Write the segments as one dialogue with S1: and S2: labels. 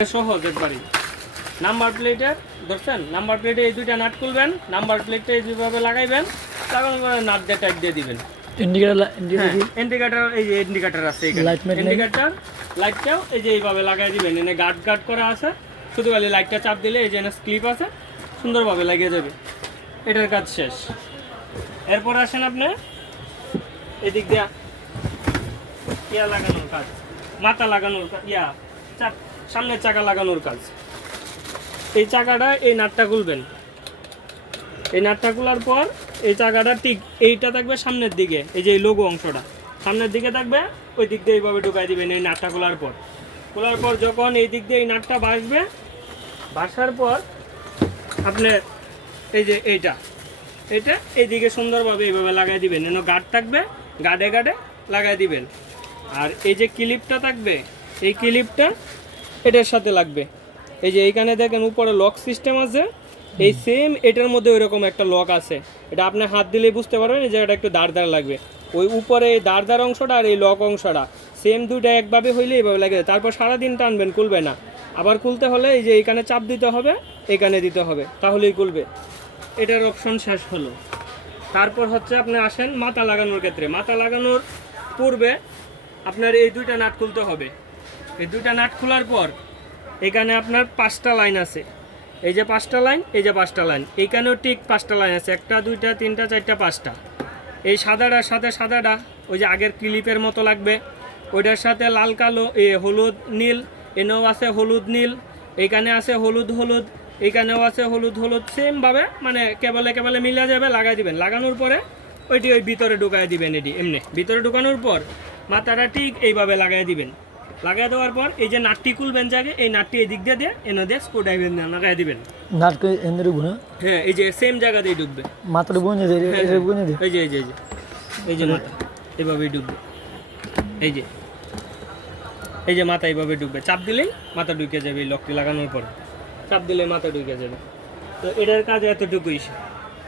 S1: সহজ একবারই নাম্বার প্লেটের ধরছেন? নাম্বার প্লেটে এই দুইটা নাট খুলবেন নাম্বার প্লেটে যেভাবে লাগাইবেন লাগানোর পরে নাট দিয়ে টাইট দিয়ে দিবেন।
S2: ইন্ডিকেটার
S1: হ্যাঁ
S2: ইন্ডিকেটার কি?
S1: ইন্ডিকেটর এই যে ইন্ডিকেটর আছে এখানে।
S2: Light মারলে?
S1: ইন্ডিকেটর লাইটটাও এই যে এইভাবে লাগাই দিবেন। এনে গার্ড গার্ড করা আছে। শুধু খালি লাইটটা চাপ দিলে এই যে ক্লিপ আছে সুন্দরভাবে লাগিয়ে যাবে। এটার কাজ শেষ। এরপর আসেন আপনি। এদিক দিয়া ইয়া লাগানোর কাজ। মাথা লাগানোর কাজ ইয়া চাপ সামনের চাকা লাগানোর কাজ। এই চাকাটা এই নাটটা খুলবেন। এই নাটটা খোলার পর এই চাকাটা ঠিক এইটা থাকবে সামনের দিকে, এই যে লোগো অংশটা। সামনের দিকে থাকবে, ওই দিক দিয়ে এইভাবে ঢুকাই দিবেন এই নাটটা খোলার পর। খোলার পর যখন এই দিক দিয়ে এই নাটটা বাসবে বাসার পর আপনি এই যে এইটা এটা এইদিকে সুন্দরভাবে এইভাবে লাগাই দিবেন। যেন গার্ড থাকবে গার্ডে গার্ডে লাগাই দিবেন। আর এই যে ক্লিপটা থাকবে, এই ক্লিপটা এটার সাথে লাগবে। এই যে এইখানে দেখেন উপরে লক সিস্টেম আছে। এই সেম এটার মধ্যে ওইরকম একটা লক আছে। এটা আপনি হাত দিলেই বুঝতে পারবেন যে এটা একটু দাঁড় দাঁড় লাগবে। ওই উপরে দাঁড় দাঁড় অংশটা আর এই লক অংশটা। সেম দুইটা একভাবে হইলে এইভাবে লাগে তারপর সারাদিন টানবেন, খুলবে না। আবার খুলতে হলে এই যে এইখানে চাপ দিতে হবে এখানে দিতে হবে। তাহলেই খুলবে। এটার অপশন শেষ হলো। তারপর হচ্ছে আপনি আসেন মাথা লাগানোর ক্ষেত্রে। মাথা লাগানোর পূর্বে আপনার এই দুইটা নাট খুলতে হবে। এই দুইটা নাট খোলার পর এখানে আপনার পাঁচটা লাইন আছে। এই যে পাঁচটা লাইন, এই যে পাঁচটা লাইন। এইখানেও ঠিক পাঁচটা লাইন আছে। একটা, দুইটা, তিনটা, চারটা, পাঁচটা। এই সাদাটার সাথে সাদাটা, ওই যে আগের ক্লিপের মতো লাগবে। ওইটার সাথে লাল, কালো, এ, হলুদ, নীল, এনেও আছে হলুদ, নীল। এইখানে আছে হলুদ হলুদ। এইখানেও আছে হলুদ হলুদ। সেমভাবে মানে কেবলে কেবলে মিলে যাবে, লাগাই দিবেন। লাগানোর পরে ওইটি ওই ভিতরে ঢুকাই দিবেন এটি, এমনি। ভিতরে ঢুকানোর পর মাথাটা ঠিক এইভাবে লাগাই দিবেন। লাগাই দেওয়ার পর এই যে নাটটি খুলবেন জাগে এই নাটটি এই দিক দিয়ে দিয়ে এনে দিয়ে স্ক্রু ড্রাইভার লাগাই দিবেন।
S2: নাটকে এন্দ্র গুণা
S1: হ্যাঁ এই যে সেম জায়গাতেই ঢুকবে
S2: মাত্র বুঝে দে এটা বুঝে দে
S1: এই যে এই যে এই যে এই যে মাথা এভাবেই ঢুকবে এই যে এই যে মাথা এইভাবে ঢুকবে চাপ দিলেই মাথা ঢুকে যাবে এই লকটি লাগানোর পর। চাপ দিলে মাথা ঢুকে যাবে। তো এটার কাজ এতটুকুই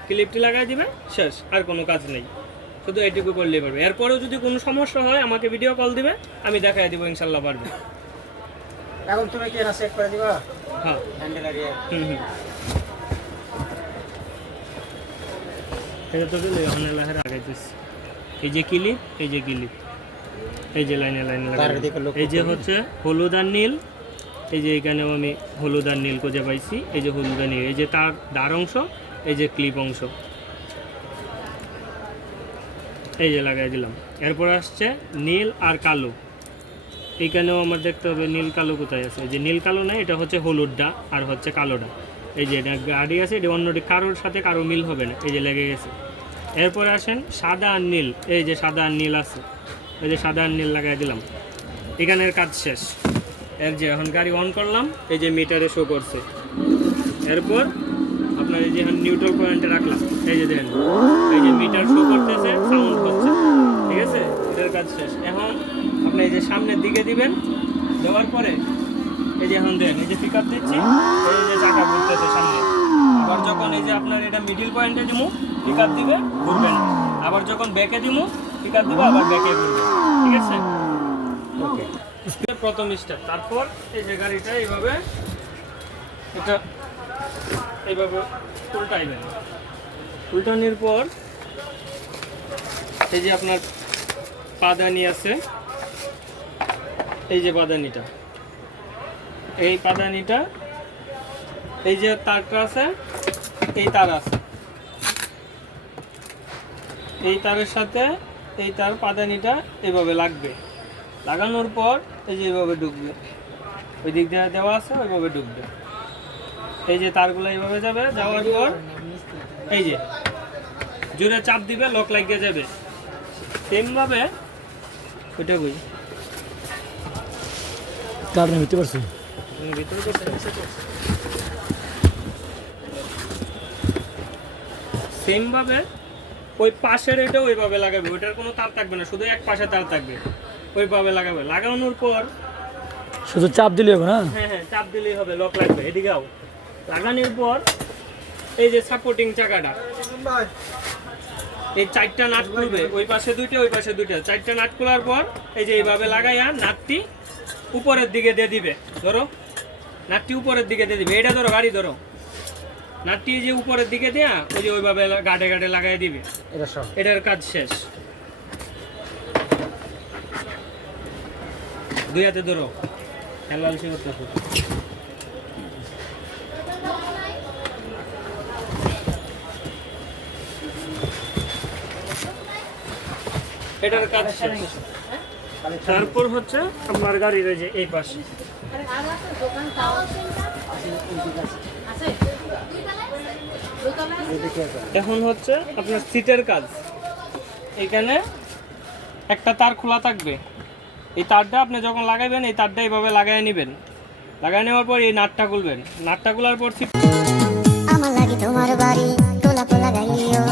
S1: ক্লিপটি লাগাই দিবে শেষ আর কোনো কাজ নেই। শুধু এইটুকু করলেই পারবে। এরপরেও যদি কোনো সমস্যা হয় আমাকে ভিডিও কল দিবে আমি দেখাই দিব ইনশাল্লাহ পারবে।
S3: এখন তুমি কি না চেক করে দিবা?
S1: হ্যাঁ।
S3: হ্যান্ডেল আর
S1: হুম হুম। এটা তো দিলে অনেক লাহের আগাইতেছে এই যে ক্লিপ এই যে ক্লিপ এই যে লাইনে লাইনে এই যে হচ্ছে হলুদ আর নীল। এই যে এখানেও আমি হলুদ আর নীল খুঁজে পাইছি। এই যে হলুদ আর নীল এই যে তার দার অংশ এই যে ক্লিপ অংশ। এই যে লাগাই দিলাম। এরপর আসছে নীল আর কালো। এইখানেও আমার দেখতে হবে নীল কালো কোথায় আছে। এই যে নীল কালো না, এটা হচ্ছে হলুদটা আর হচ্ছে কালোটা। এই যে এটা গাড়ি আছে, এটা অন্যটি কারোর সাথে কারও মিল হবে না। এই যে লেগে গেছে। এরপরে আসেন সাদা আর নীল। এই যে সাদা আর নীল আছে। এই যে সাদা আর নীল লাগাই দিলাম। এখানের কাজ শেষ। এর যে এখন গাড়ি অন করলাম, এই যে মিটারে শো করছে। এরপর আপনার এই যে নিউট্রাল পয়েন্টে রাখলাম এই যে দেখেন এই যে মিটার শো করতেছে সাউন্ড হচ্ছে ঠিক আছে? এটার কাজ শেষ। এখন আপনি এই যে সামনের দিকে দিবেন দেওয়ার পরে এই যে এখন দেন এই যে পিক আপ দিচ্ছি এই যে চাকা ঘুরতেছে সামনে। আবার যখন এই যে আপনার এটা মিডিল পয়েন্টে দিমু পিক আপ দিবে ঘুরবে না। আবার যখন ব্যাকে দিমু পিক আপ দিবে আবার ব্যাকে ঘুরবে ঠিক আছে? ওকে প্রথম স্টেপ তারপর এই যে গাড়িটা এইভাবে এটা এইভাবে উল্টাইবেন উল্টানোর পর এই যে আপনার পাদানি আছে, এই যে পাদানিটা। এই পাদানিটা, এই যে তারটা আছে, এই তার আছে। এই তারের সাথে এই তার পাদানিটা এইভাবে লাগবে। লাগানোর পর এই যে এইভাবে ঢুকবে ওই দিক দিয়ে দেওয়া আছে, ওইভাবে ঢুকবে এই যে তারগুলো এইভাবে যাবে যাওয়ার পর এই যে জোরে চাপ দিবে লক লাগিয়ে যাবে। সেমভাবে ওইটা বুঝি
S2: কারণে হইতে পারছি
S1: ভিতরে করতে সেম ভাবে ওই পাশের এটা ওইভাবে লাগাবে ওইটার কোনো তার থাকবে না শুধু এক পাশে তার থাকবে ওইভাবে লাগাবে। লাগানোর পর
S2: শুধু চাপ দিলে হবে না?
S1: হ্যাঁ হ্যাঁ চাপ দিলেই হবে লক লাগবে এদিকে এদিকেও লাগানোর পর এই যে সাপোর্টিং চাকাটা এই চারটা নাট খুলবে ওই পাশে দুইটা ওই পাশে দুইটা। চারটা নাট খোলার পর এই যে এইভাবে লাগাইয়া নাটটি উপরের দিকে দিয়ে দিবে ধরো। নাটটি উপরের দিকে দিয়ে দিবে এটা ধরো গাড়ি ধরো। নাটটি যে উপরের দিকে দেয়া ওই যে ওইভাবে গাটে গাটে লাগাই দিবে। এটার কাজ শেষ। দুই হাতে ধরো। খেলাল সে করতেছে এটার কাজ তারপর হচ্ছে আপনার গাড়ির এই যে এই পাশে। এখন হচ্ছে আপনার সিটের কাজ। এখানে একটা তার খোলা থাকবে। এই তারটা আপনি যখন লাগাইবেন, এই তারটা এইভাবে লাগাই নেবেন। লাগাই নেওয়ার পর এই নাটটা খুলবেন। নাটটা খোলার পর সিট
S4: আমার লাগি তোমার বাড়ি, তোলা পোলা গাইও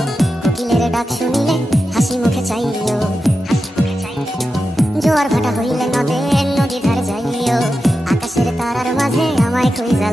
S4: জোয়ার ভাটা হইলে নদে নদী ধার যাইও। আকাশের তারার মাঝে আমায় খুঁজা